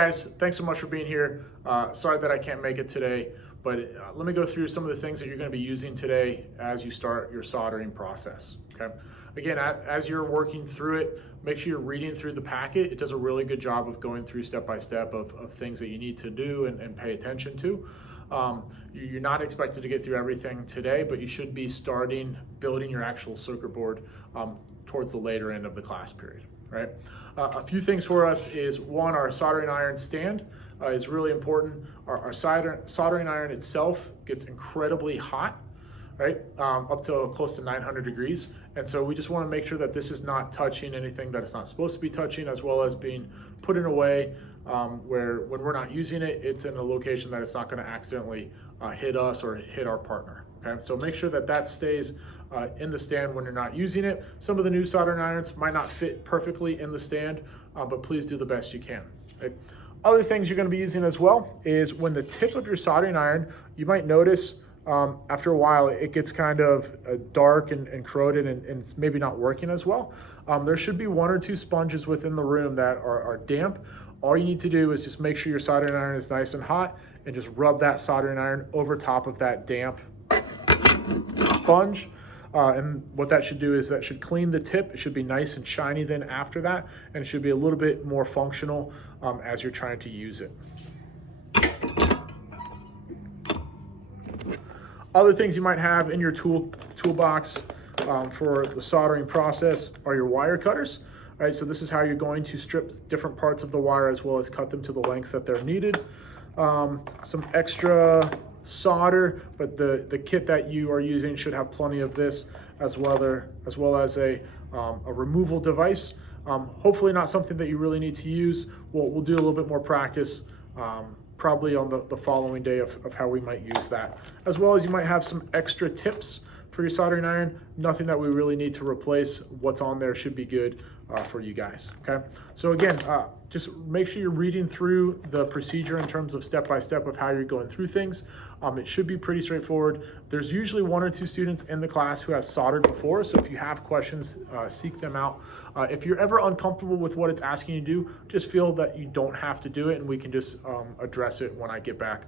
Guys, thanks so much for being here. Sorry that I can't make it today, but let me go through some of the things that you're going to be using today as you start your soldering process. Okay. Again, as you're working through it, make sure you're reading through the packet. It does a really good job of going through step by step of things that you need to do and pay attention to. You're not expected to get through everything today, but you should be starting building your actual circuit board towards the later end of the class period, right? A few things for us is, one, our soldering iron stand is really important. Our soldering iron itself gets incredibly hot, right? Up to close to 900 degrees. And so we just want to make sure that this is not touching anything that it's not supposed to be touching, as well as being put in a way where when we're not using it, it's in a location that it's not going to accidentally hit us or hit our partner. Okay, so make sure that that stays in the stand when you're not using it. Some of the new soldering irons might not fit perfectly in the stand, but please do the best you can. Okay? Other things you're going to be using as well is when the tip of your soldering iron, you might notice after a while it gets kind of dark and corroded and it's maybe not working as well. There should be 1 or 2 sponges within the room that are damp. All you need to do is just make sure your soldering iron is nice and hot and just rub that soldering iron over top of that damp sponge. And what that should do is that should clean the tip. It should be nice and shiny then after that, and it should be a little bit more functional as you're trying to use it. Other things you might have in your toolbox for the soldering process are your wire cutters. All right, so this is how you're going to strip different parts of the wire as well as cut them to the length that they're needed. Some extra solder, but the kit that you are using should have plenty of this as well as a removal device. Hopefully not something that you really need to use. We'll do a little bit more practice probably on the following day of how we might use that. As well as you might have some extra tips for your soldering iron. Nothing that we really need to replace. What's on there should be good for you guys, okay? So again, just make sure you're reading through the procedure in terms of step-by-step of how you're going through things. It should be pretty straightforward. There's usually 1 or 2 students in the class who have soldered before, so if you have questions, seek them out. If you're ever uncomfortable with what it's asking you to do, just feel that you don't have to do it, and we can just address it when I get back